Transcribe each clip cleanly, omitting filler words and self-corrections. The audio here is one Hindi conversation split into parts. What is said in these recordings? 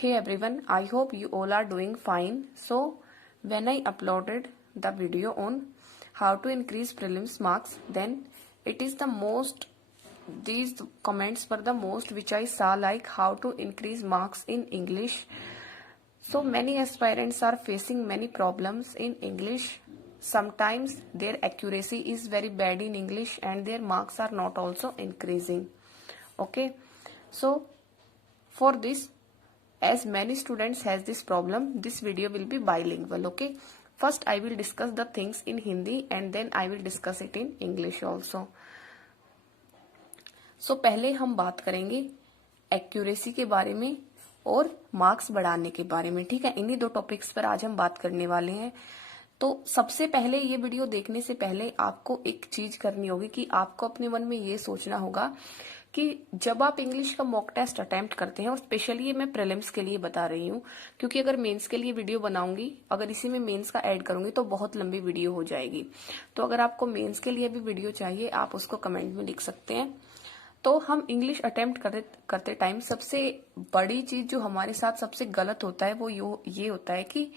Hey everyone, I hope you all are doing fine. So, when I uploaded the video on how to increase prelims marks, then it is the most, these comments were the most which I saw, like how to increase marks in English. So many aspirants are facing many problems in English. Sometimes their accuracy is very bad in English and their marks are not also increasing. Okay, so for this, as many students has this problem, this video will be bilingual. Okay, first I will discuss the things in Hindi and then I will discuss it in English also. So पहले हम बात करेंगे एक्यूरेसी के बारे में और मार्क्स बढ़ाने के बारे में। ठीक है, इन्हीं दो टॉपिक्स पर आज हम बात करने वाले हैं। तो सबसे पहले ये वीडियो देखने से पहले आपको एक चीज करनी होगी कि आपको अपने मन में ये सोचना होगा कि जब आप इंग्लिश का मॉक टेस्ट अटेम्प्ट करते हैं, और स्पेशली ये मैं प्रीलिम्स के लिए बता रही हूँ क्योंकि अगर मेंस के लिए वीडियो बनाऊंगी, अगर इसी में मेंस का ऐड करूंगी तो बहुत लंबी वीडियो हो जाएगी। तो अगर आपको मेंस के लिए भी वीडियो चाहिए, आप उसको कमेंट में लिख सकते हैं। तो हम इंग्लिश अटेम्प्ट करते टाइम सबसे बड़ी चीज जो हमारे साथ सबसे गलत होता है वो ये होता है कि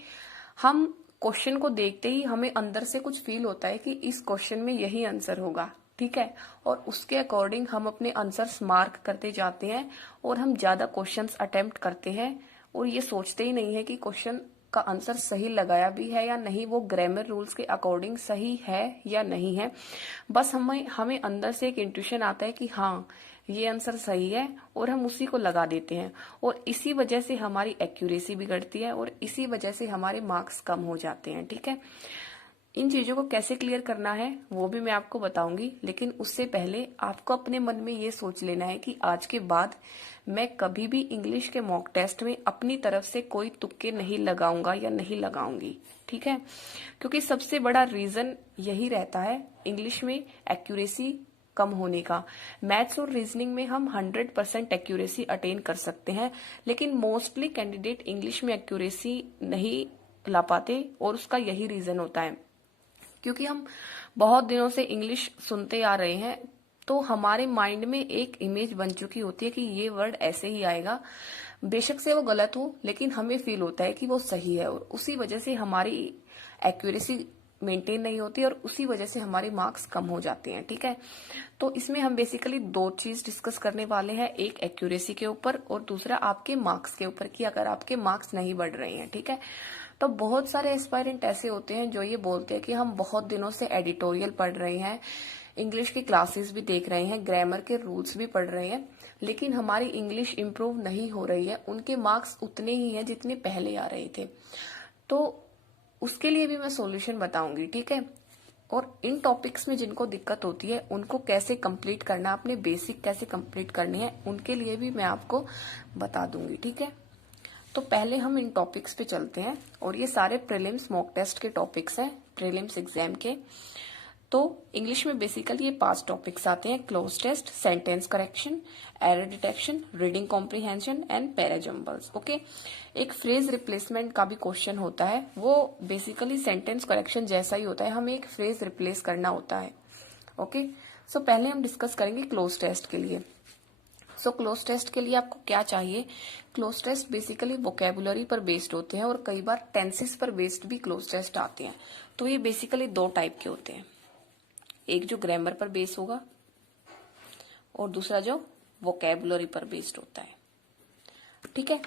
हम क्वेश्चन को देखते ही हमें अंदर से कुछ फील होता है कि इस क्वेश्चन में यही आंसर होगा। ठीक है, और उसके अकॉर्डिंग हम अपने आंसर्स मार्क करते जाते हैं और हम ज्यादा क्वेश्चंस अटेम्प्ट करते हैं और ये सोचते ही नहीं है कि क्वेश्चन का आंसर सही लगाया भी है या नहीं, वो ग्रामर रूल्स के अकॉर्डिंग सही है या नहीं है। बस हमें अंदर से एक इंट्यूशन आता है कि हाँ ये आंसर सही है और हम उसी को लगा देते हैं, और इसी वजह से हमारी एक्यूरेसी बिगड़ती है और इसी वजह से हमारे मार्क्स कम हो जाते हैं। ठीक है, इन चीजों को कैसे क्लियर करना है वो भी मैं आपको बताऊंगी, लेकिन उससे पहले आपको अपने मन में ये सोच लेना है कि आज के बाद मैं कभी भी इंग्लिश के मॉक टेस्ट में अपनी तरफ से कोई तुक्के नहीं लगाऊंगा या नहीं लगाऊंगी। ठीक है, क्योंकि सबसे बड़ा रीजन यही रहता है इंग्लिश में एक्यूरेसी कम होने का। मैथ्स और रीजनिंग में हम 100% एक्यूरेसी अटेन कर सकते हैं, लेकिन मोस्टली कैंडिडेट इंग्लिश में एक्यूरेसी नहीं ला पाते और उसका यही रीजन होता है क्योंकि हम बहुत दिनों से इंग्लिश सुनते आ रहे हैं, तो हमारे माइंड में एक इमेज बन चुकी होती है कि ये वर्ड ऐसे ही आएगा, बेशक से वो गलत हो लेकिन हमें फील होता है कि वो सही है, और उसी वजह से हमारी एक्यूरेसी मेंटेन नहीं होती और उसी वजह से हमारे मार्क्स कम हो जाते हैं। ठीक है, तो इसमें हम बेसिकली दो चीज डिस्कस करने वाले हैं, एक एक्यूरेसी के ऊपर और दूसरा आपके मार्क्स के ऊपर कि अगर आपके मार्क्स नहीं बढ़ रहे हैं। ठीक है, तो बहुत सारे एस्पायरेंट ऐसे होते हैं जो ये बोलते हैं कि हम बहुत दिनों से एडिटोरियल पढ़ रहे हैं, इंग्लिश की क्लासेस भी देख रहे हैं, ग्रामर के रूल्स भी पढ़ रहे हैं, लेकिन हमारी इंग्लिश इंप्रूव नहीं हो रही है, उनके मार्क्स उतने ही हैं जितने पहले आ रहे थे। तो उसके लिए भी मैं सॉल्यूशन बताऊंगी। ठीक है, और इन टॉपिक्स में जिनको दिक्कत होती है उनको कैसे कंप्लीट करना, अपने बेसिक कैसे कंप्लीट करने हैं, उनके लिए भी मैं आपको बता दूंगी। ठीक है, तो पहले हम इन टॉपिक्स पे चलते हैं, और ये सारे प्रीलिम्स मॉक टेस्ट के टॉपिक्स हैं, प्रीलिम्स एग्जाम के। तो इंग्लिश में बेसिकली ये 5 टॉपिक्स आते हैं: cloze test, sentence correction, error detection, reading comprehension and parajumbles. Okay, एक फ्रेज रिप्लेसमेंट का भी क्वेश्चन होता है, वो बेसिकली सेंटेंस करेक्शन जैसा ही होता है, हमें एक फ्रेज रिप्लेस करना होता है। ओके, सो पहले हम डिस्कस करेंगे क्लोज टेस्ट के लिए। सो क्लोज टेस्ट के लिए आपको क्या चाहिए? क्लोज टेस्ट बेसिकली वोकेबुलरी पर बेस्ड होते हैं और कई बार टेंसेस पर बेस्ड भी क्लोज टेस्ट आते हैं। तो ये बेसिकली 2 टाइप के होते हैं, एक जो ग्रामर पर बेस्ड होगा और दूसरा जो वोकेबुलरी पर बेस्ड होता है। ठीक है,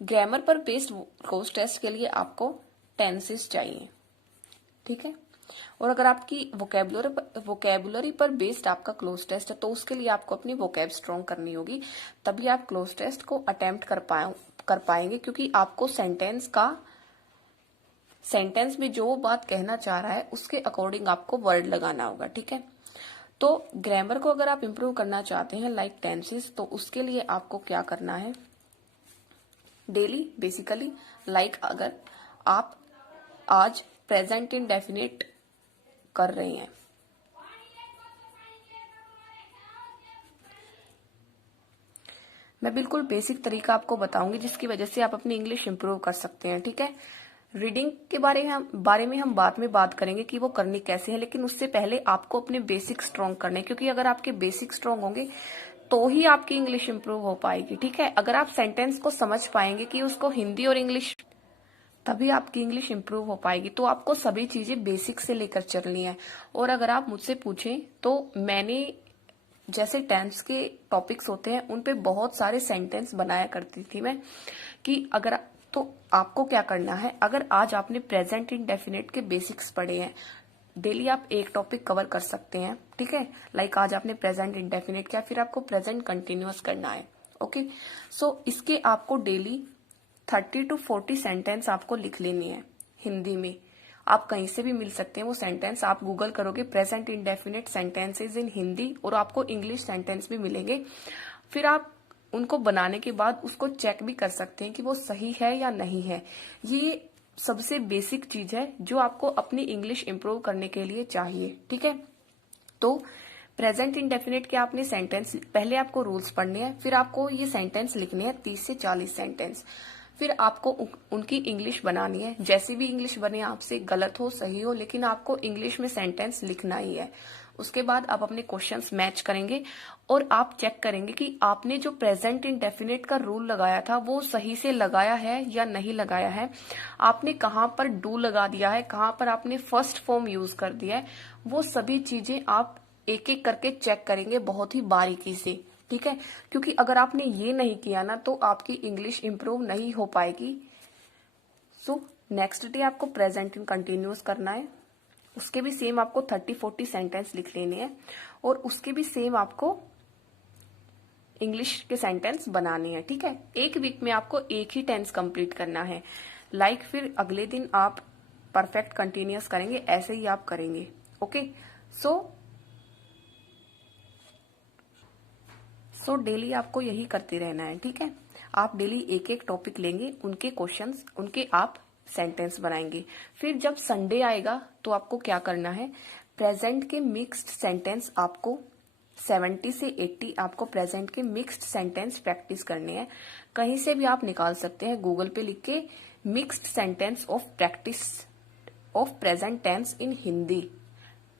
ग्रामर पर बेस्ड क्लोज टेस्ट के लिए आपको टेंसेस चाहिए। ठीक है, और अगर आपकी वोकेबुलरी पर बेस्ड आपका क्लोज टेस्ट है तो उसके लिए आपको अपनी वोकेब स्ट्रॉन्ग करनी होगी, तभी आप क्लोज टेस्ट को अटेम्प्ट कर पाएंगे, क्योंकि आपको सेंटेंस में जो बात कहना चाह रहा है उसके अकॉर्डिंग आपको वर्ड लगाना होगा। ठीक है, तो ग्रामर को अगर आप इंप्रूव करना चाहते हैं लाइक टेंसेस, तो उसके लिए आपको क्या करना है? डेली बेसिकली लाइक अगर आप आज प्रेजेंट इंडेफिनिट कर रहे हैं, मैं बिल्कुल बेसिक तरीका आपको बताऊंगी जिसकी वजह से आप अपनी इंग्लिश इंप्रूव कर सकते हैं। ठीक है, रीडिंग के बारे में हम बाद में बात करेंगे कि वो करनी कैसे है, लेकिन उससे पहले आपको अपने बेसिक स्ट्रॉन्ग करने हैं, क्योंकि अगर आपके बेसिक स्ट्रॉन्ग होंगे तो ही आपकी इंग्लिश इंप्रूव हो पाएगी। ठीक है, अगर आप सेंटेंस को समझ पाएंगे कि उसको हिंदी और इंग्लिश, तभी आपकी इंग्लिश इंप्रूव हो पाएगी। तो आपको सभी चीजें बेसिक से लेकर चलनी है। और अगर आप मुझसे पूछें तो मैंने जैसे टेंस के टॉपिक्स होते हैं उन पे बहुत सारे सेंटेंस बनाया करती थी मैं, कि अगर तो आपको क्या करना है, अगर आज आपने प्रेजेंट इंडेफिनिट के बेसिक्स पढ़े हैं, डेली आप एक टॉपिक कवर कर सकते हैं। ठीक है, लाइक आज आपने प्रेजेंट इंडेफिनिट किया, फिर आपको प्रेजेंट कंटिन्यूअस करना है। ओके, सो इसके आपको डेली 30 to 40 सेंटेंस आपको लिख लेनी है हिंदी में। आप कहीं से भी मिल सकते हैं वो सेंटेंस, आप गूगल करोगे प्रेजेंट इंडेफिनिट सेंटेंसेस इन हिंदी और आपको इंग्लिश सेंटेंस भी मिलेंगे। फिर आप उनको बनाने के बाद उसको चेक भी कर सकते हैं कि वो सही है या नहीं है। ये सबसे बेसिक चीज है जो आपको अपनी इंग्लिश इंप्रूव करने के लिए चाहिए। ठीक है, तो प्रेजेंट इंडेफिनिट के आपने सेंटेंस, पहले आपको रूल्स पढ़ने हैं, फिर आपको ये सेंटेंस लिखने हैं 30 से 40 सेंटेंस। फिर आपको उनकी इंग्लिश बनानी है, जैसी भी इंग्लिश बने आपसे, गलत हो सही हो, लेकिन आपको इंग्लिश में सेंटेंस लिखना ही है। उसके बाद आप अपने क्वेश्चंस मैच करेंगे और आप चेक करेंगे कि आपने जो प्रेजेंट इंडेफिनिट का रूल लगाया था वो सही से लगाया है या नहीं लगाया है। आपने कहाँ पर डू लगा दिया है, कहाँ पर आपने फर्स्ट फॉर्म यूज कर दिया है, वो सभी चीजें आप एक एक करके चेक करेंगे बहुत ही बारीकी से। ठीक है, क्योंकि अगर आपने ये नहीं किया ना तो आपकी इंग्लिश इंप्रूव नहीं हो पाएगी। सो नेक्स्ट डे आपको प्रेजेंट इन कंटिन्यूअस करना है, उसके भी सेम आपको 30-40 सेंटेंस लिख लेने हैं और उसके भी सेम आपको इंग्लिश के सेंटेंस बनाने हैं। ठीक है, एक वीक में आपको एक ही टेंस कंप्लीट करना है। लाइक फिर अगले दिन आप परफेक्ट कंटिन्यूअस करेंगे, ऐसे ही आप करेंगे। ओके, सो डेली आपको यही करते रहना है। ठीक है, आप डेली एक एक टॉपिक लेंगे, उनके क्वेश्चंस, उनके आप सेंटेंस बनाएंगे। फिर जब संडे आएगा तो आपको क्या करना है, प्रेजेंट के मिक्स्ड सेंटेंस आपको 70 से 80 आपको प्रेजेंट के मिक्स्ड सेंटेंस प्रैक्टिस करने हैं। कहीं से भी आप निकाल सकते हैं, गूगल पे लिख के mixed sentence of practice of present tense in Hindi.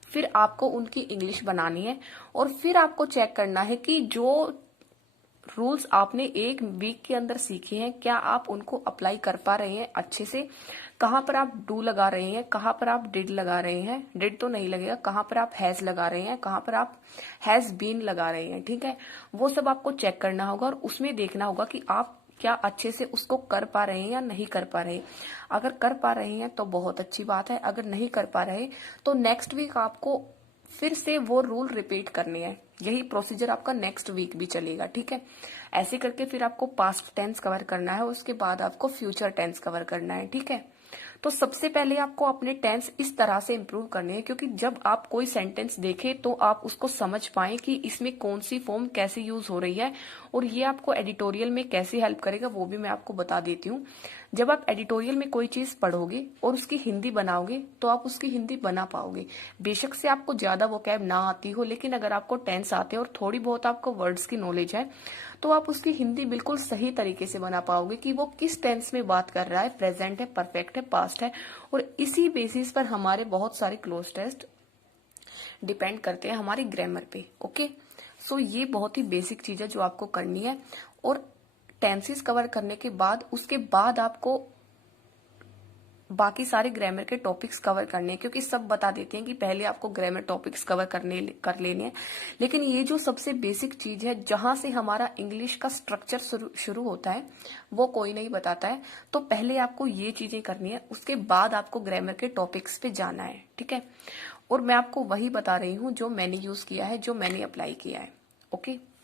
फिर आपको उनकी इंग्लिश बनानी है और फिर आपको चेक करना है कि जो रूल्स आपने एक वीक के अंदर सीखे हैं क्या आप उनको अप्लाई कर पा रहे हैं अच्छे से। कहाँ पर आप डू लगा रहे हैं, कहाँ पर आप डिड लगा रहे हैं, डिड तो नहीं लगेगा, कहाँ पर आप हैज लगा रहे हैं, कहाँ पर आप हैज बीन लगा रहे हैं। ठीक है, वो सब आपको चेक करना होगा और उसमें देखना होगा कि आप क्या अच्छे से उसको कर पा रहे हैं या नहीं कर पा रहे। अगर कर पा रहे हैं तो बहुत अच्छी बात है, अगर नहीं कर पा रहे तो नेक्स्ट वीक आपको फिर से वो रूल रिपीट करने हैं। यही प्रोसीजर आपका नेक्स्ट वीक भी चलेगा। ठीक है, ऐसे करके फिर आपको पास्ट टेंस कवर करना है, उसके बाद आपको फ्यूचर टेंस कवर करना है। ठीक है, तो सबसे पहले आपको अपने टेंस इस तरह से इंप्रूव करने हैं, क्योंकि जब आप कोई सेंटेंस देखें तो आप उसको समझ पाएं कि इसमें कौन सी फॉर्म कैसे यूज हो रही है, और ये आपको एडिटोरियल में कैसे हेल्प करेगा वो भी मैं आपको बता देती हूँ। जब आप एडिटोरियल में कोई चीज पढ़ोगे और उसकी हिंदी बनाओगे तो आप उसकी हिंदी बना पाओगे। बेशक से आपको ज्यादा वोकैब ना आती हो, लेकिन अगर आपको टेंस आते हैं और थोड़ी बहुत आपको वर्ड्स की नॉलेज है तो आप उसकी हिंदी बिल्कुल सही तरीके से बना पाओगे कि वो किस टेंस में बात कर रहा है, प्रेजेंट है, परफेक्ट है, पास्ट है। और इसी बेसिस पर हमारे बहुत सारे क्लोज टेस्ट डिपेंड करते हैं हमारी ग्रामर पे। ओके, सो ये बहुत ही बेसिक चीज है जो आपको करनी है। और टेंसेस कवर करने के बाद उसके बाद आपको बाकी सारे ग्रामर के टॉपिक्स कवर करने हैं, क्योंकि सब बता देते हैं कि पहले आपको ग्रामर टॉपिक्स कवर कर लेने हैं। लेकिन ये जो सबसे बेसिक चीज है जहां से हमारा इंग्लिश का स्ट्रक्चर शुरू होता है वो कोई नहीं बताता है। तो पहले आपको ये चीजें करनी है, उसके बाद आपको ग्रामर के टॉपिक्स पे जाना है। ठीक है, और मैं आपको वही बता रही हूँ जो मैंने यूज किया है, जो मैंने अप्लाई किया है। ओके,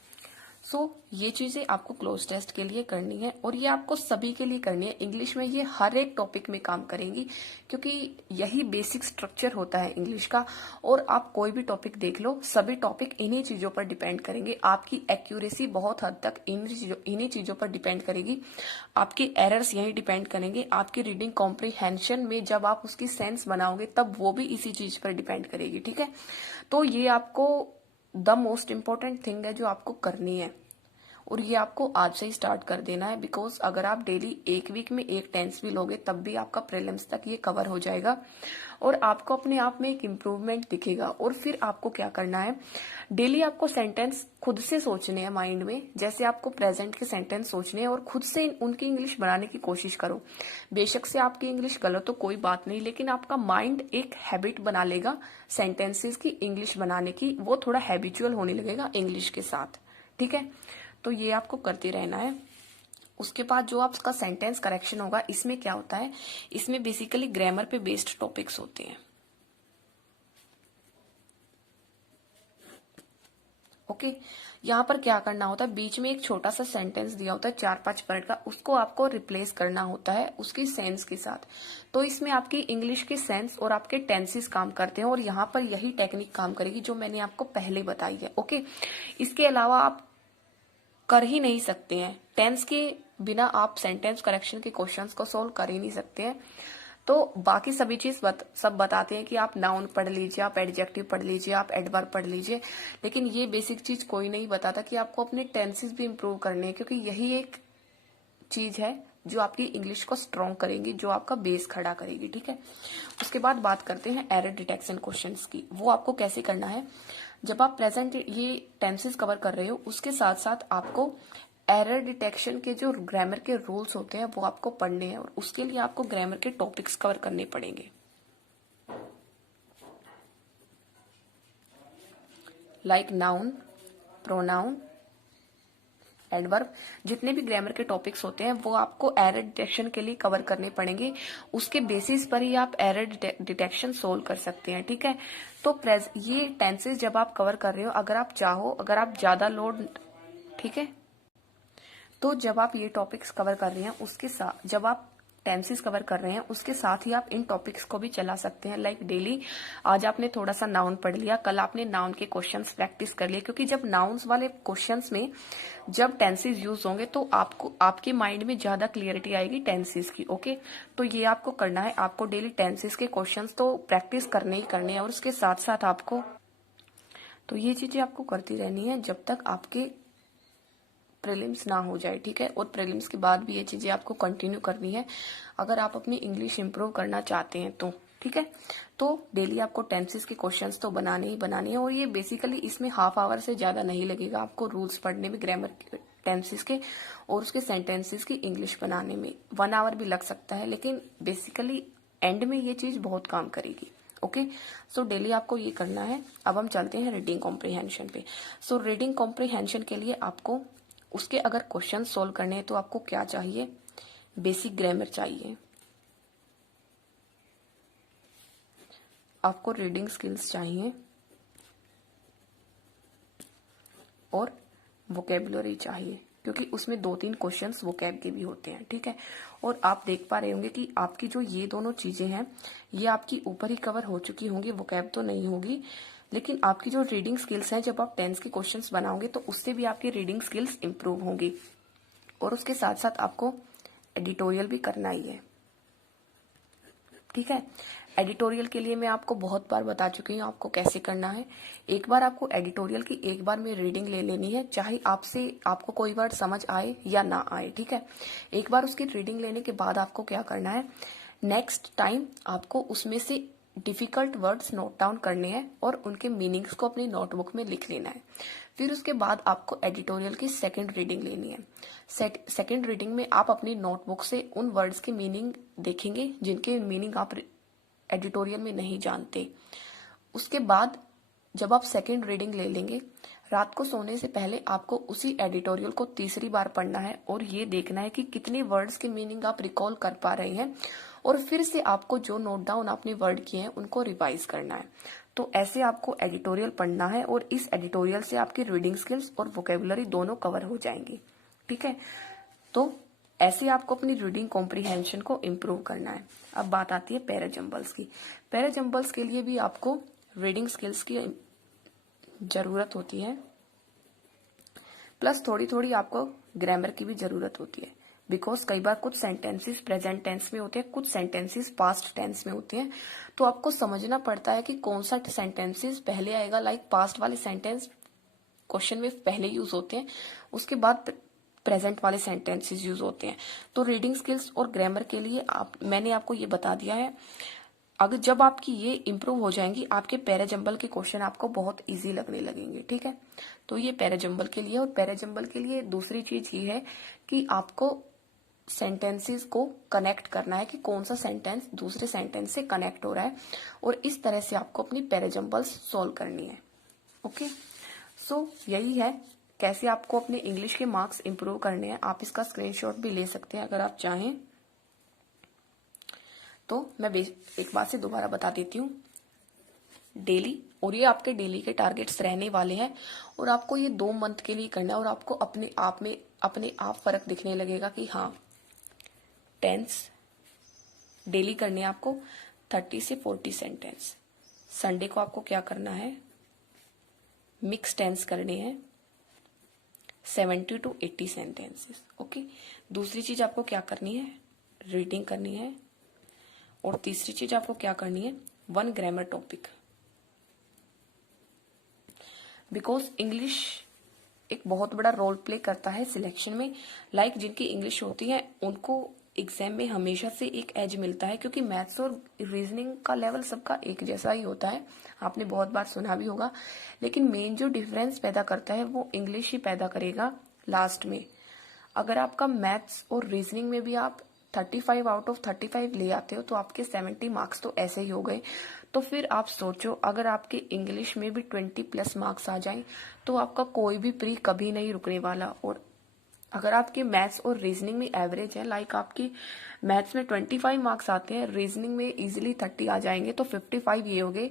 सो ये चीजें आपको क्लोज टेस्ट के लिए करनी है और ये आपको सभी के लिए करनी है। इंग्लिश में ये हर एक टॉपिक में काम करेंगी, क्योंकि यही बेसिक स्ट्रक्चर होता है इंग्लिश का। और आप कोई भी टॉपिक देख लो, सभी टॉपिक इन्हीं चीजों पर डिपेंड करेंगे। आपकी एक्यूरेसी बहुत हद तक इन्हीं चीजों पर डिपेंड करेगी। आपकी एरर्स यही डिपेंड करेंगे। आपकी रीडिंग कॉम्प्रिहेंशन में जब आप उसकी सेंस बनाओगे तब वो भी इसी चीज पर डिपेंड करेगी। ठीक है, तो ये आपको द मोस्ट इम्पोर्टेंट थिंग है जो आपको करनी है। और ये आपको आज से ही स्टार्ट कर देना है, बिकॉज अगर आप डेली एक वीक में एक टेंस भी लोगे तब भी आपका प्रीलिम्स तक ये कवर हो जाएगा और आपको अपने आप में एक इम्प्रूवमेंट दिखेगा। और फिर आपको क्या करना है, डेली आपको सेंटेंस खुद से सोचने हैं माइंड में, जैसे आपको प्रेजेंट के सेंटेंस सोचने हैं और खुद से उनकी इंग्लिश बनाने की कोशिश करो। बेशक से आपकी इंग्लिश गलत हो कोई बात नहीं, लेकिन आपका माइंड एक हैबिट बना लेगा सेंटेंसेस की इंग्लिश बनाने की, वो थोड़ा हैबिचुअल होने लगेगा इंग्लिश के साथ, ठीक है। तो ये आपको करते रहना है। उसके बाद जो आपका सेंटेंस करेक्शन होगा, इसमें क्या होता है, इसमें बेसिकली ग्रामर पे बेस्ड टॉपिक्स होते हैं। ओके, यहाँ पर क्या करना होता है, बीच में एक छोटा सा सेंटेंस दिया होता है 4-5 वर्ड का, उसको आपको रिप्लेस करना होता है उसकी सेंस के साथ। तो इसमें आपकी इंग्लिश के सेंस और आपके टेंसेस काम करते हैं और यहाँ पर यही टेक्निक काम करेगी जो मैंने आपको पहले बताई है। ओके, इसके अलावा आप कर ही नहीं सकते हैं, टेंस के बिना आप सेंटेंस करेक्शन के क्वेश्चंस को सोल्व कर ही नहीं सकते हैं। तो बाकी सभी चीज सब बताते हैं कि आप नाउन पढ़ लीजिए, आप एडजेक्टिव पढ़ लीजिए, आप एडवर्ब पढ़ लीजिए, लेकिन ये बेसिक चीज कोई नहीं बताता कि आपको अपने टेंसेस भी इंप्रूव करने हैं, क्योंकि यही एक चीज है जो आपकी इंग्लिश को स्ट्रॉन्ग करेगी, जो आपका बेस खड़ा करेगी, ठीक है। उसके बाद बात करते हैं एरर डिटेक्शन क्वेश्चंस की। वो आपको कैसे करना है, जब आप प्रेजेंट ये टेंसेस कवर कर रहे हो उसके साथ साथ आपको एरर डिटेक्शन के जो ग्रामर के रूल्स होते हैं वो आपको पढ़ने हैं और उसके लिए आपको ग्रामर के टॉपिक्स कवर करने पड़ेंगे, लाइक नाउन, प्रोनाउन, एडवर्ब, जितने भी ग्रामर के टॉपिक्स होते हैं वो आपको एरर डिटेक्शन के लिए कवर करने पड़ेंगे। उसके बेसिस पर ही आप एरर डिटेक्शन सोल्व कर सकते हैं, ठीक है। तो ये टेंसेस जब आप कवर कर रहे हो, अगर आप चाहो, अगर आप ज्यादा लोड, ठीक है, तो जब आप ये टॉपिक्स कवर कर रहे हैं उसके साथ, जब आप टेंसेस कवर कर रहे हैं उसके साथ ही आप इन टॉपिक्स को भी चला सकते हैं। लाइक डेली आज आपने थोड़ा सा नाउन पढ़ लिया, कल आपने नाउन के क्वेश्चंस प्रैक्टिस कर लिए, क्योंकि जब नाउन्स वाले क्वेश्चंस में जब टेंसेस यूज होंगे तो आपको आपके माइंड में ज्यादा क्लियरिटी आएगी टेंसेस की। ओके, तो ये आपको करना है, आपको डेली टेंसेस के क्वेश्चंस तो प्रैक्टिस करने ही करने हैं और उसके साथ साथ आपको, तो ये चीजें आपको करती रहनी है जब तक आपके प्रीलिम्स ना हो जाए, ठीक है। और प्रीलिम्स के बाद भी ये चीजें आपको कंटिन्यू करनी है अगर आप अपनी इंग्लिश इंप्रूव करना चाहते हैं तो, ठीक है। तो डेली आपको टेंसेस के क्वेश्चंस तो बनाने ही बनाने हैं और ये बेसिकली इसमें हाफ आवर से ज्यादा नहीं लगेगा आपको रूल्स पढ़ने में, ग्रामर टेंसेस के और उसके सेंटेंसेस की इंग्लिश बनाने में 1 आवर भी लग सकता है, लेकिन बेसिकली एंड में ये चीज बहुत काम करेगी। ओके, सो डेली आपको ये करना है। अब हम चलते हैं रीडिंग कॉम्प्रिहेंशन पे। सो रीडिंग कॉम्प्रिहेंशन के लिए आपको उसके अगर क्वेश्चन सोल्व करने हैं तो आपको क्या चाहिए, बेसिक ग्रामर चाहिए, आपको रीडिंग स्किल्स चाहिए और वोकेबुलरी चाहिए, क्योंकि उसमें 2-3 क्वेश्चंस वोकैब के भी होते हैं, ठीक है। और आप देख पा रहे होंगे कि आपकी जो ये दोनों चीजें हैं ये आपकी ऊपर ही कवर हो चुकी होंगी, वोकैब तो नहीं होगी, लेकिन आपकी जो रीडिंग स्किल्स हैं, जब आप टेंस के क्वेश्चंस बनाओगे तो उससे भी आपकी रीडिंग स्किल्स इंप्रूव होंगी। और उसके साथ साथ आपको एडिटोरियल भी करना ही है, ठीक है। एडिटोरियल के लिए मैं आपको बहुत बार बता चुकी हूँ आपको कैसे करना है। एक बार आपको एडिटोरियल की एक बार में रीडिंग ले लेनी है, चाहे आपको कोई वर्ड समझ आए या ना आए, ठीक है। एक बार उसकी रीडिंग लेने के बाद आपको क्या करना है, नेक्स्ट टाइम आपको उसमें से डिफिकल्ट वर्ड्स नोट डाउन करने हैं और उनके मीनिंग्स को अपनी नोटबुक में लिख लेना है। फिर उसके बाद आपको एडिटोरियल की सेकंड रीडिंग लेनी है। सेकंड रीडिंग में आप अपनी नोटबुक से उन वर्ड्स के मीनिंग देखेंगे जिनके मीनिंग आप एडिटोरियल में नहीं जानते। उसके बाद जब आप सेकंड रीडिंग ले लेंगे, रात को सोने से पहले आपको उसी एडिटोरियल को तीसरी बार पढ़ना है और ये देखना है कि कितने वर्ड्स के मीनिंग आप रिकॉल कर पा रहे हैं और फिर से आपको जो नोट डाउन आपने वर्ड किए हैं उनको रिवाइज करना है। तो ऐसे आपको एडिटोरियल पढ़ना है और इस एडिटोरियल से आपकी रीडिंग स्किल्स और वोकेबुलरी दोनों कवर हो जाएंगी, ठीक है। तो ऐसे आपको अपनी रीडिंग कॉम्प्रिहेंशन को इम्प्रूव करना है। अब बात आती है पैराजम्बल्स की। पैराजम्बल्स के लिए भी आपको रीडिंग स्किल्स की जरूरत होती है, प्लस थोड़ी थोड़ी आपको ग्रामर की भी जरूरत होती है, बिकॉज कई बार कुछ सेंटेंसेस प्रेजेंट टेंस में होते हैं, कुछ सेंटेंसेस पास्ट टेंस में होते हैं, तो आपको समझना पड़ता है कि कौन सा सेंटेंसेस पहले आएगा। लाइक पास्ट वाले सेंटेंस क्वेश्चन में पहले यूज होते हैं, उसके बाद प्रेजेंट वाले सेंटेंसेस यूज होते हैं। तो रीडिंग स्किल्स और ग्रामर के लिए मैंने आपको ये बता दिया है। अगर जब आपकी ये इंप्रूव हो जाएंगी, आपके पैराजंबल के क्वेश्चन आपको बहुत इजी लगने लगेंगे। ठीक है, तो ये पैराजंबल के लिए। और पैराजंबल के लिए दूसरी चीज ये है कि आपको सेंटेंसेस को कनेक्ट करना है कि कौन सा सेंटेंस दूसरे सेंटेंस से कनेक्ट हो रहा है, और इस तरह से आपको अपनी पैराजंबल्स सॉल्व करनी है। ओके, सो यही है कैसे आपको अपने इंग्लिश के मार्क्स इंप्रूव करने हैं। आप इसका स्क्रीनशॉट भी ले सकते हैं अगर आप चाहें तो। मैं एक बार से दोबारा बता देती हूँ, डेली, और ये आपके डेली के टारगेट्स रहने वाले हैं, और आपको ये 2 मंथ के लिए करना है, और आपको अपने आप फर्क दिखने लगेगा कि हाँ टेंस डेली करने हैं आपको 30 से 40 सेंटेंस। संडे को आपको क्या करना है, मिक्स टेंस करने हैं 70 to 80 सेंटेंसेस। ओके, दूसरी चीज आपको क्या करनी है, रीडिंग करनी है, और तीसरी चीज आपको क्या करनी है, 1 ग्रामर टॉपिक। बिकॉज इंग्लिश एक बहुत बड़ा रोल प्ले करता है सिलेक्शन में। लाइक जिनकी इंग्लिश होती है उनको एग्जाम में हमेशा से एक एज मिलता है, क्योंकि मैथ्स और रीजनिंग का लेवल सबका एक जैसा ही होता है, आपने बहुत बार सुना भी होगा। लेकिन मेन जो डिफरेंस पैदा करता है वो इंग्लिश ही पैदा करेगा लास्ट में। अगर आपका मैथ्स और रीजनिंग में भी आप 35 आउट ऑफ 35 ले आते हो तो आपके 70 मार्क्स तो ऐसे ही हो गए। तो फिर आप सोचो, अगर आपके इंग्लिश में भी 20+ मार्क्स आ जाएं तो आपका कोई भी प्री कभी नहीं रुकने वाला। और अगर आपके मैथ्स और रीजनिंग में एवरेज है, लाइक आपकी मैथ्स में 25 मार्क्स आते हैं, रीजनिंग में इजीली 30 आ जाएंगे, तो 55 ये हो गए।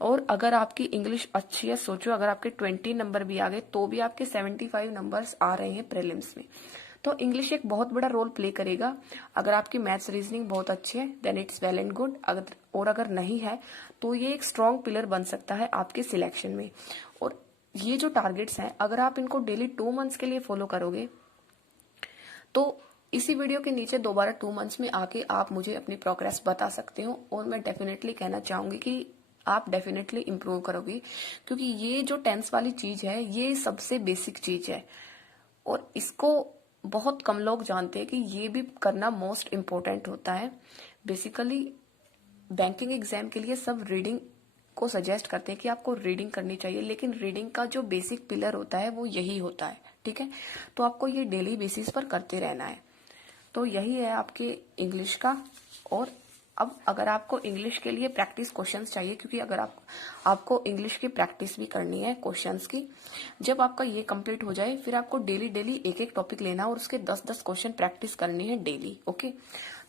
और अगर आपकी इंग्लिश अच्छी है, सोचो अगर आपके 20 नंबर भी आ गए तो भी आपके 75 नंबर्स आ रहे हैं प्रीलिम्स में। तो इंग्लिश एक बहुत बड़ा रोल प्ले करेगा। अगर आपकी मैथ्स रीजनिंग बहुत अच्छी है then it's well and good, अगर नहीं है तो ये एक स्ट्रॉन्ग पिलर बन सकता है आपके सिलेक्शन में। और ये जो टारगेट्स हैं, अगर आप इनको डेली 2 मंथ्स के लिए फॉलो करोगे तो इसी वीडियो के नीचे दोबारा 2 मंथ्स में आके आप मुझे अपनी प्रोग्रेस बता सकते हो, और मैं डेफिनेटली कहना चाहूंगी कि आप डेफिनेटली इंप्रूव करोगे, क्योंकि ये जो टेंस वाली चीज है ये सबसे बेसिक चीज है, और इसको बहुत कम लोग जानते हैं कि ये भी करना मोस्ट इम्पोर्टेंट होता है। बेसिकली बैंकिंग एग्जाम के लिए सब रीडिंग को सजेस्ट करते हैं कि आपको रीडिंग करनी चाहिए, लेकिन रीडिंग का जो बेसिक पिलर होता है वो यही होता है। ठीक है, तो आपको ये डेली बेसिस पर करते रहना है। तो यही है आपके इंग्लिश का। और अब अगर आपको इंग्लिश के लिए प्रैक्टिस क्वेश्चंस चाहिए, क्योंकि अगर आपको इंग्लिश की प्रैक्टिस भी करनी है क्वेश्चंस की, जब आपका ये कंप्लीट हो जाए फिर आपको डेली एक टॉपिक लेना और उसके 10-10 क्वेश्चन प्रैक्टिस करनी है डेली। ओके,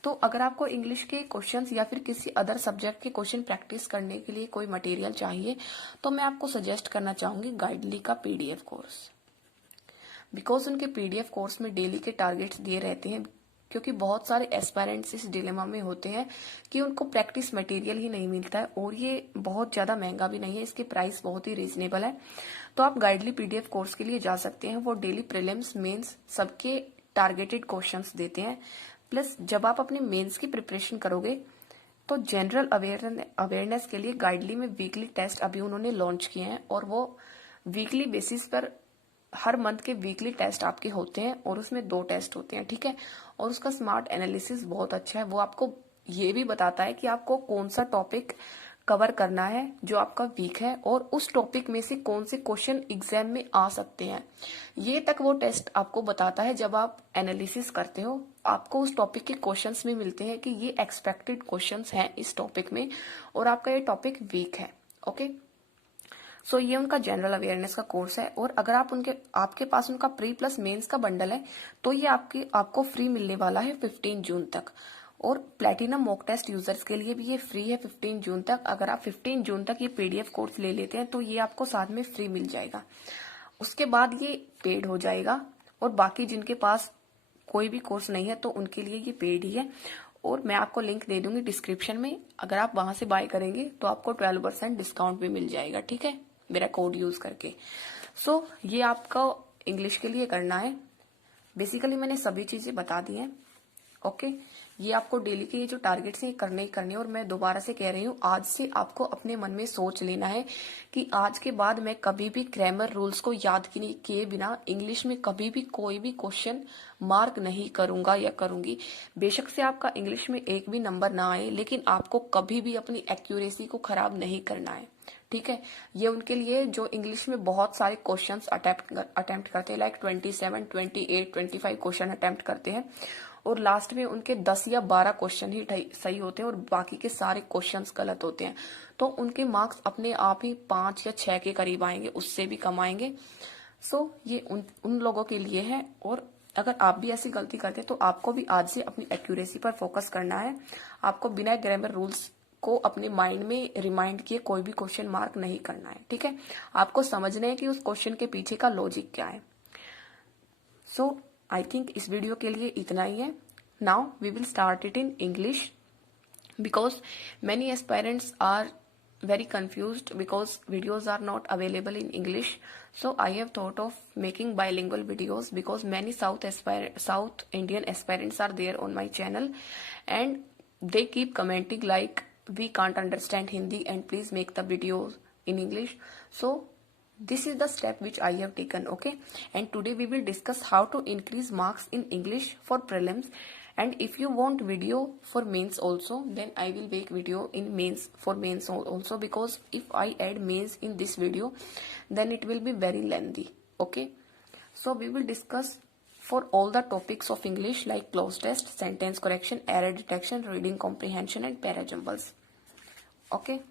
तो अगर आपको इंग्लिश के क्वेश्चंस या फिर किसी अदर सब्जेक्ट के क्वेश्चन प्रैक्टिस करने के लिए कोई मटेरियल चाहिए तो मैं आपको सजेस्ट करना चाहूंगी गाइडली का PDF कोर्स। बिकॉज उनके PDF कोर्स में डेली के टारगेट्स दिए रहते हैं, क्योंकि बहुत सारे एस्पायरेंट्स इस डिलेमा में होते हैं कि उनको प्रैक्टिस मटेरियल ही नहीं मिलता है, और ये बहुत ज्यादा महंगा भी नहीं है, इसकी प्राइस बहुत ही रीजनेबल है। तो आप गाइडली PDF कोर्स के लिए जा सकते हैं। वो डेली प्रीलिम्स मेंस सबके टारगेटेड क्वेश्चंस देते हैं। प्लस जब आप अपने मेंस की प्रिपरेशन करोगे तो जनरल अवेयरनेस के लिए गाइडली में वीकली टेस्ट अभी उन्होंने लॉन्च किए हैं, और वो वीकली बेसिस पर हर मंथ के वीकली टेस्ट आपके होते हैं, और उसमें 2 टेस्ट होते हैं। ठीक है, और उसका स्मार्ट एनालिसिस बहुत अच्छा है। वो आपको ये भी बताता है कि आपको कौन सा टॉपिक कवर करना है जो आपका वीक है, और उस टॉपिक में से कौन से क्वेश्चन एग्जाम में आ सकते हैं, ये तक वो टेस्ट आपको बताता है। जब आप एनालिसिस करते हो आपको उस टॉपिक के क्वेश्चंस में मिलते हैं कि ये एक्सपेक्टेड क्वेश्चंस हैं इस टॉपिक में, और आपका ये टॉपिक वीक है। ओके, सो ये उनका जनरल अवेयरनेस का कोर्स है। और अगर आपके पास उनका प्री प्लस मेंस का बंडल है तो ये आपको फ्री मिलने वाला है 15 जून तक। और प्लेटिनम मॉक टेस्ट यूजर्स के लिए भी ये फ्री है 15 जून तक। अगर आप 15 जून तक ये PDF कोर्स ले लेते हैं तो ये आपको साथ में फ्री मिल जाएगा। उसके बाद ये पेड हो जाएगा, और बाकी जिनके पास कोई भी कोर्स नहीं है तो उनके लिए ये पेड ही है। और मैं आपको लिंक दे दूंगी डिस्क्रिप्शन में, अगर आप वहां से बाय करेंगे तो आपको 12% डिस्काउंट भी मिल जाएगा। ठीक है, मेरा कोड यूज करके। सो ये आपको इंग्लिश के लिए करना है। बेसिकली मैंने सभी चीजें बता दी हैं। ओके, ये आपको डेली के ये जो टारगेट्स हैं ये करने ही करने हैं। और मैं दोबारा से कह रही हूँ, आज से आपको अपने मन में सोच लेना है कि आज के बाद मैं कभी भी ग्रामर रूल्स को याद किए बिना इंग्लिश में कभी भी कोई भी क्वेश्चन मार्क नहीं करूंगा या करूंगी। बेशक से आपका इंग्लिश में एक भी नंबर ना आए, लेकिन आपको कभी भी अपनी एक्यूरेसी को खराब नहीं करना है, ठीक है। ये उनके लिए जो इंग्लिश में बहुत सारे क्वेश्चंस अटेम्प्ट करते हैं, लाइक 27, 28, 25 क्वेश्चन अटेम्प्ट करते हैं, और लास्ट में उनके 10 या 12 क्वेश्चन ही सही होते हैं और बाकी के सारे क्वेश्चंस गलत होते हैं। तो उनके मार्क्स अपने आप ही 5 या 6 के करीब आएंगे, उससे भी कम आएंगे। सो ये उन लोगों के लिए है। और अगर आप भी ऐसी गलती करते हैं तो आपको भी आज से अपनी एक्यूरेसी पर फोकस करना है। आपको बिना ग्रामर रूल्स को अपने माइंड में रिमाइंड किए कोई भी क्वेश्चन मार्क नहीं करना है, ठीक है। आपको समझना है कि उस क्वेश्चन के पीछे का लॉजिक क्या है। सो आई थिंक इस वीडियो के लिए इतना ही है। Now we will start it in English because many aspirants are very confused because videos are not available in English. So I have thought of making bilingual videos because many South Indian aspirants are there on my channel and they keep commenting like we can't understand Hindi and please make the videos in English. So this is the step which I have taken, okay? And today we will discuss how to increase marks in English for prelims. And if you want video for mains also, then I will make video in mains for mains also, because if I add mains in this video then it will be very lengthy, okay? So we will discuss for all the topics of English like cloze test, sentence correction, error detection, reading comprehension and parajumbles, okay?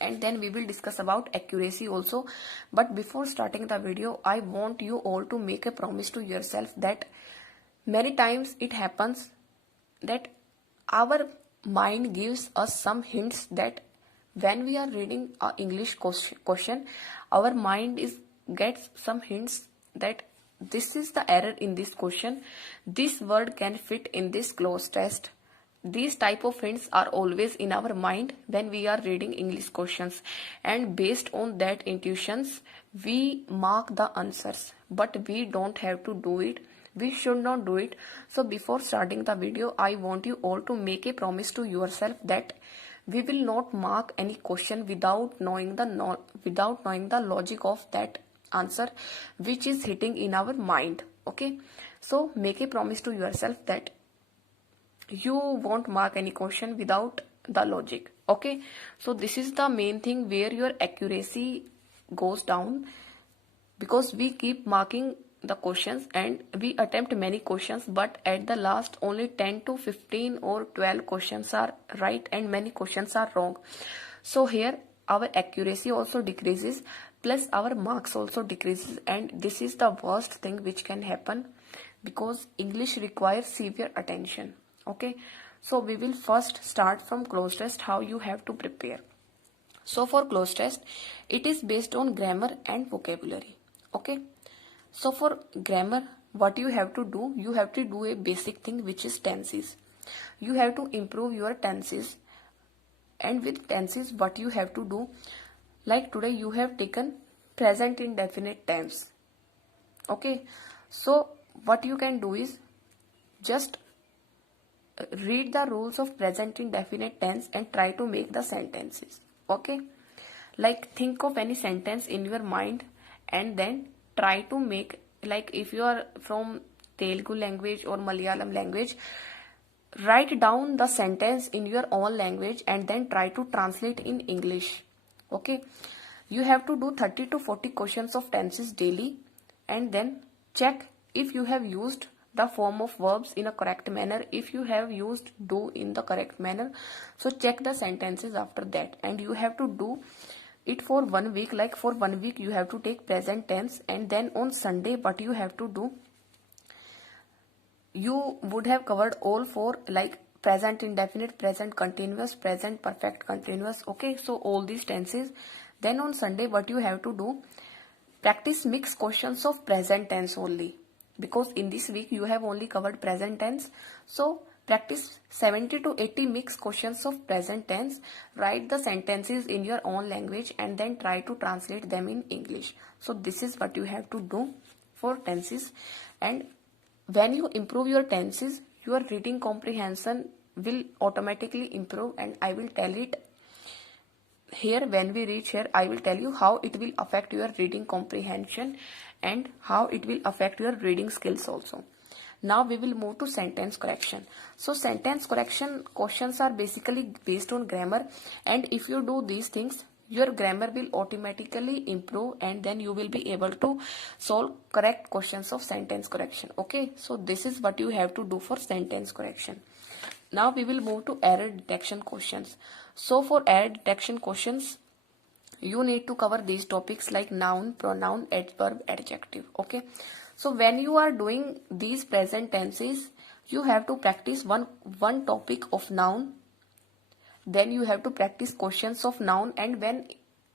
And then we will discuss about accuracy also. But before starting the video, I want you all to make a promise to yourself that many times it happens that our mind gives us some hints that when we are reading a English question, our mind gets some hints that this is the error in this question, this word can fit in this cloze test. These type of hints are always in our mind when we are reading English questions, and based on that intuitions we mark the answers, but we don't have to do it. We should not do it. So before starting the video, I want you all to make a promise to yourself that we will not mark any question without knowing the logic of that answer which is hitting in our mind, okay? So make a promise to yourself that you won't mark any question without the logic, okay? So this is the main thing where your accuracy goes down, because we keep marking the questions and we attempt many questions, but at the last only 10 to 15 or 12 questions are right and many questions are wrong. So here our accuracy also decreases, plus our marks also decreases, and this is the worst thing which can happen because English requires severe attention, okay? So we will first start from cloze test, how you have to prepare. So for cloze test, it is based on grammar and vocabulary, okay? So for grammar, what you have to do, you have to do a basic thing which is tenses. You have to improve your tenses, and with tenses what you have to do, like today you have taken present indefinite tense, okay? So what you can do is just read the rules of present indefinite tense and try to make the sentences, okay? Like think of any sentence in your mind and then try to make, like if you are from Telugu language or Malayalam language, write down the sentence in your own language and then try to translate in English, okay? You have to do 30 to 40 questions of tenses daily, and then check if you have used the form of verbs in a correct manner, if you have used do in the correct manner. So check the sentences after that, and you have to do it for 1 week. Like for 1 week you have to take present tense, and then on Sunday what you have to do, you would have covered all four, like present indefinite, present continuous, present perfect continuous, okay? So all these tenses. Then on Sunday what you have to do, practice mixed questions of present tense only, because in this week you have only covered present tense. So practice 70 to 80 mixed questions of present tense, write the sentences in your own language and then try to translate them in English. So this is what you have to do for tenses. And when you improve your tenses, your reading comprehension will automatically improve, and I will tell it here. When we reach here, I will tell you how it will affect your reading comprehension and how it will affect your reading skills also. Now we will move to sentence correction. So sentence correction questions are basically based on grammar, and if you do these things, your grammar will automatically improve, and then you will be able to solve correct questions of sentence correction. Okay, so this is what you have to do for sentence correction. Now we will move to error detection questions. So for error detection questions, you need to cover these topics like noun, pronoun, adverb, adjective. Okay, so when you are doing these present tenses, you have to practice one topic of noun, then you have to practice questions of noun, and when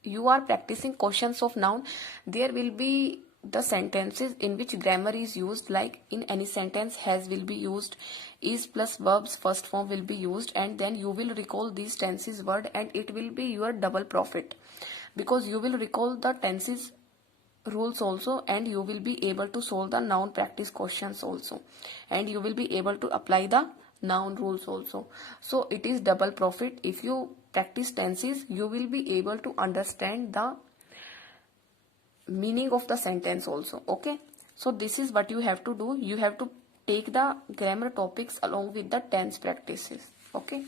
you are practicing questions of noun, there will be the sentences in which grammar is used. Like in any sentence, has will be used, is plus verbs first form will be used, and then you will recall these tenses word, and it will be your double profit, because you will recall the tenses rules also, and you will be able to solve the noun practice questions also, and you will be able to apply the noun rules also. So it is double profit. If you practice tenses, you will be able to understand the meaning of the sentence also. Okay, so this is what you have to do. You have to take the grammar topics along with the tense practices. Okay,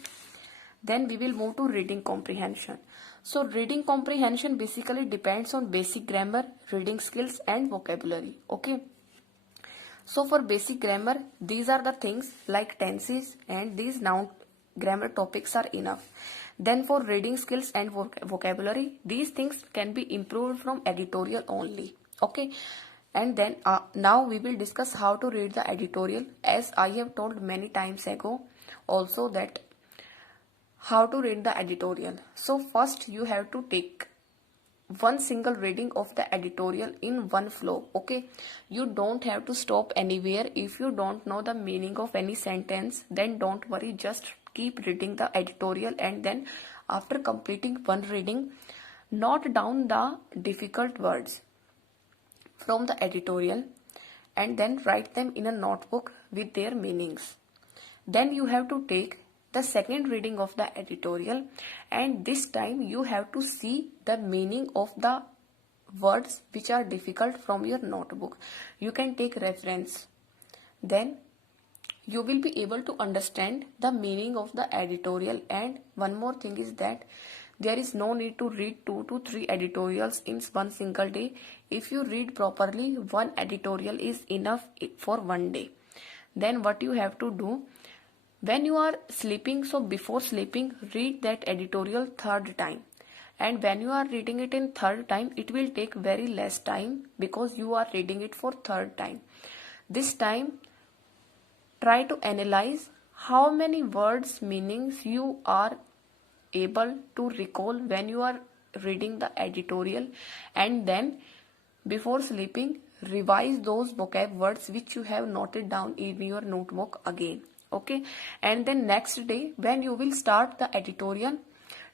then we will move to reading comprehension. So reading comprehension basically depends on basic grammar, reading skills and vocabulary. Okay, so for basic grammar, these are the things like tenses, and these noun grammar topics are enough. Then for reading skills and vocabulary, these things can be improved from editorial only. Okay, and then now we will discuss how to read the editorial. As I have told many times ago also that how to read the editorial. So first you have to take one single reading of the editorial in one flow. Okay, you don't have to stop anywhere. If you don't know the meaning of any sentence, then don't worry, just keep reading the editorial, and then after completing one reading, note down the difficult words from the editorial and then write them in a notebook with their meanings. Then you have to take the second reading of the editorial, and this time you have to see the meaning of the words which are difficult from your notebook. You can take reference. Then you will be able to understand the meaning of the editorial. And one more thing is that there is no need to read 2 to 3 editorials in one single day. If you read properly, one editorial is enough for one day. Then what you have to do, when you are sleeping, so before sleeping, read that editorial third time. And when you are reading it in third time, it will take very less time because you are reading it for third time. This time, try to analyze how many words meanings you are able to recall when you are reading the editorial, and then before sleeping, revise those vocab words which you have noted down in your notebook again. Okay, and then next day when you will start the editorial,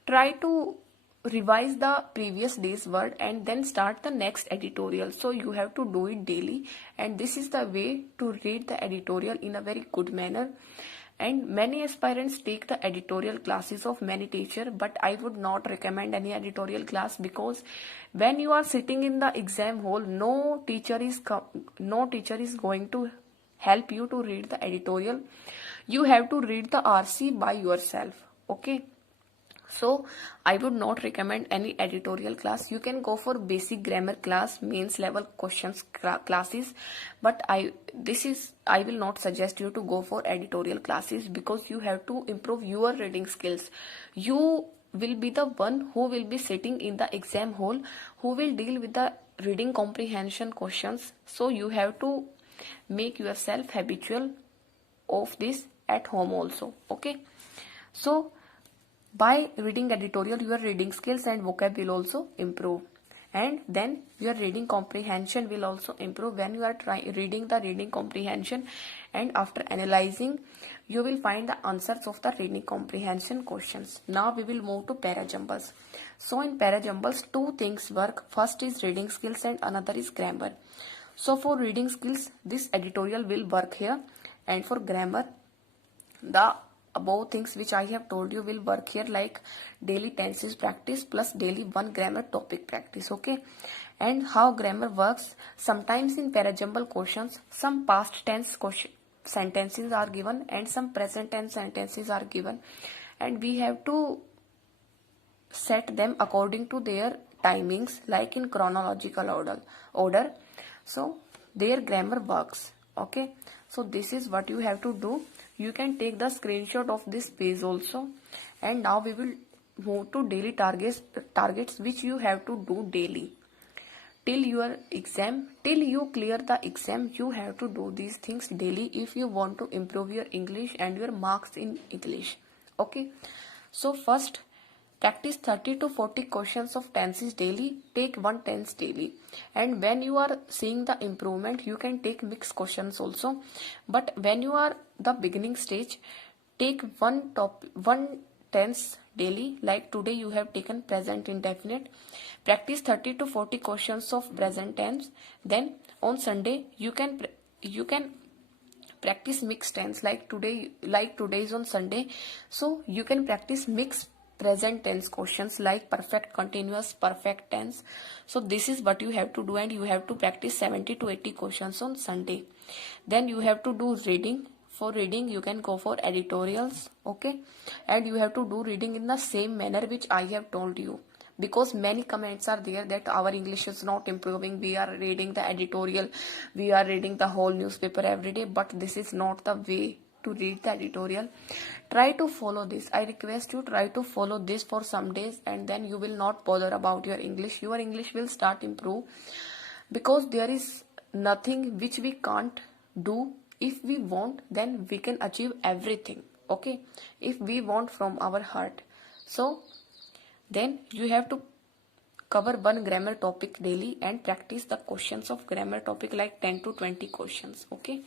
try to revise the previous day's word and then start the next editorial. So you have to do it daily, and this is the way to read the editorial in a very good manner. And many aspirants take the editorial classes of many teachers, but I would not recommend any editorial class, because when you are sitting in the exam hall, no teacher is going to help you to read the editorial. You have to read the RC by yourself. Okay, so I would not recommend any editorial class. You can go for basic grammar class, mains level questions classes, but I will not suggest you to go for editorial classes, because you have to improve your reading skills. You will be the one who will be sitting in the exam hall, who will deal with the reading comprehension questions. So you have to make yourself habitual of this at home also. Okay, so by reading editorial, your reading skills and vocab will also improve, and then your reading comprehension will also improve. When you are reading the reading comprehension, and after analyzing, you will find the answers of the reading comprehension questions. Now we will move to parajumbles. So in parajumbles, two things work. First is reading skills and another is grammar. So for reading skills, this editorial will work here, and for grammar, The above things which I have told you will work here, like daily tenses practice plus daily one grammar topic practice. Okay, and how grammar works: sometimes in parajumble questions some past tense sentences are given and some present tense sentences are given, and we have to set them according to their timings, like in chronological order. So their grammar works. Okay, so this is what you have to do. You can take the screenshot of this page also. And now we will move to daily targets which you have to do daily till your exam, till you clear the exam. You have to do these things daily if you want to improve your English and your marks in English. Okay, so first, practice 30 to 40 questions of tenses daily. Take one tense daily. And when you are seeing the improvement, you can take mixed questions also. But when you are the beginning stage, take one tense daily. Like today you have taken present indefinite. Practice 30 to 40 questions of present tense. Then on Sunday you can practice mixed tense, like today is on Sunday, so you can practice mixed present tense questions like perfect continuous, perfect tense. So this is what you have to do, and you have to practice 70 to 80 questions on Sunday. Then you have to do reading. For reading you can go for editorials. Okay, and you have to do reading in the same manner which I have told you, because many comments are there that our English is not improving, we are reading the editorial, we are reading the whole newspaper every day, but this is not the way to read the editorial. Try to follow this. I request you, try to follow this for some days, and then you will not bother about your English. Your English will start improve, because there is nothing which we can't do. If we want, then we can achieve everything. Okay, if we want from our heart. So then you have to cover one grammar topic daily and practice the questions of grammar topic, like 10 to 20 questions. Okay,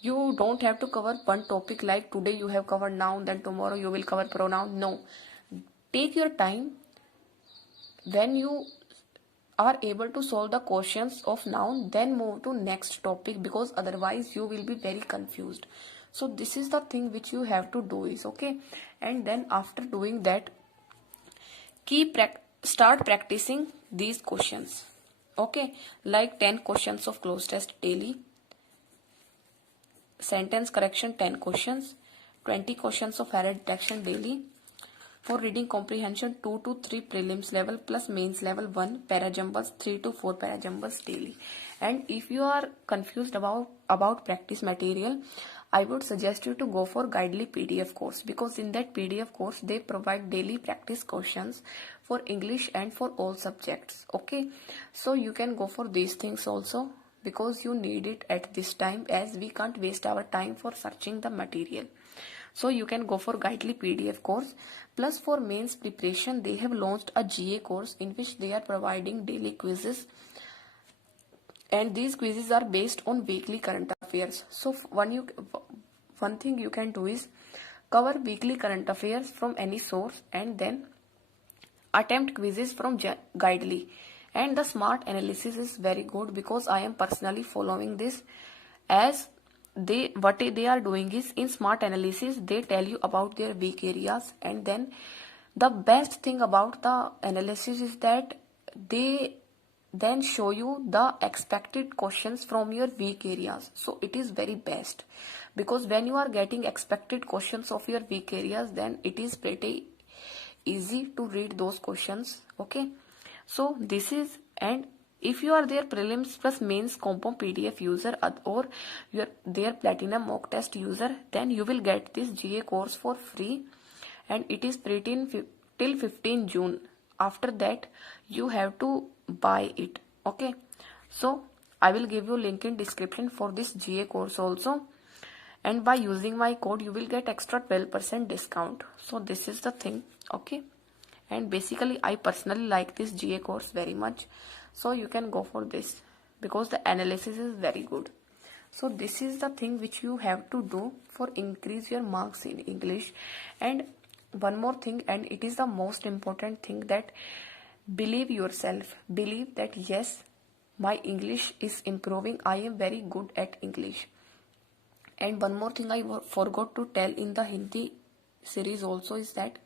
you don't have to cover one topic, like today you have covered noun, then tomorrow you will cover pronoun. No, take your time. When you are able to solve the questions of noun, then move to next topic, because otherwise you will be very confused. So this is the thing which you have to do is, okay. And then after doing that, start practicing these questions. Okay, like 10 questions of cloze test daily, sentence correction 10 questions, 20 questions of error detection daily. For reading comprehension, 2 to 3 prelims level plus mains level 1 parajumbles, 3 to 4 parajumbles daily. And if you are confused about practice material, I would suggest you to go for Guidely PDF course, because in that PDF course they provide daily practice questions for English and for all subjects. Okay, so you can go for these things also, because you need it at this time, as we can't waste our time for searching the material. So you can go for Guidely PDF course. Plus for mains preparation, they have launched a GA course in which they are providing daily quizzes, and these quizzes are based on weekly current affairs. So one thing you can do is cover weekly current affairs from any source, and then attempt quizzes from Guidely. And the smart analysis is very good, because I am personally following this, as what they are doing is, in smart analysis they tell you about their weak areas, and then the best thing about the analysis is that they then show you the expected questions from your weak areas. So it is very best, because when you are getting expected questions of your weak areas, then it is pretty easy to read those questions. Okay, so this is, and if you are their prelims plus mains compo PDF user, or their platinum mock test user, then you will get this GA course for free, and it is free till 15 June. After that you have to buy it. Okay, so I will give you link in description for this GA course also, and by using my code you will get extra 12% discount. So this is the thing. Okay, and basically I personally like this GA course very much, so you can go for this, because the analysis is very good. So this is the thing which you have to do for increase your marks in English. And one more thing, and it is the most important thing, that believe yourself. Believe that yes, my English is improving, I am very good at English. And one more thing I forgot to tell in the Hindi series also is that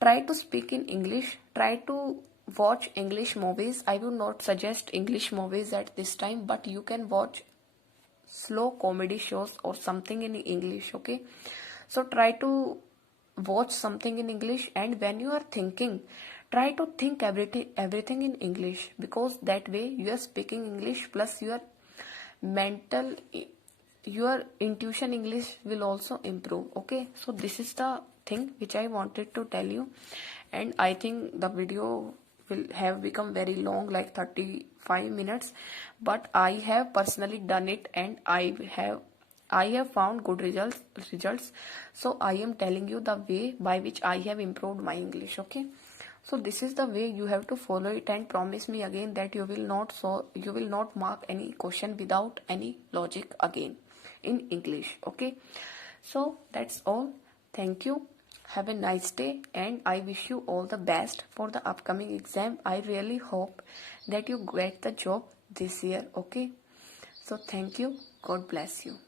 try to speak in English, try to watch English movies. I will not suggest English movies at this time, but you can watch slow comedy shows or something in English, okay? So try to watch something in English, and when you are thinking, try to think everything in English, because that way you are speaking English plus your mental, your intuition English will also improve, okay? So this is the thing which I wanted to tell you, and I think the video will have become very long, like 35 minutes, but I have personally done it, and I have found good results. So I am telling you the way by which I have improved my English, okay? So this is the way you have to follow it, and promise me again that you will not mark any question without any logic again in English, okay? So that's all. Thank you. Have a nice day, and I wish you all the best for the upcoming exam. I really hope that you get the job this year, okay? So thank you. God bless you.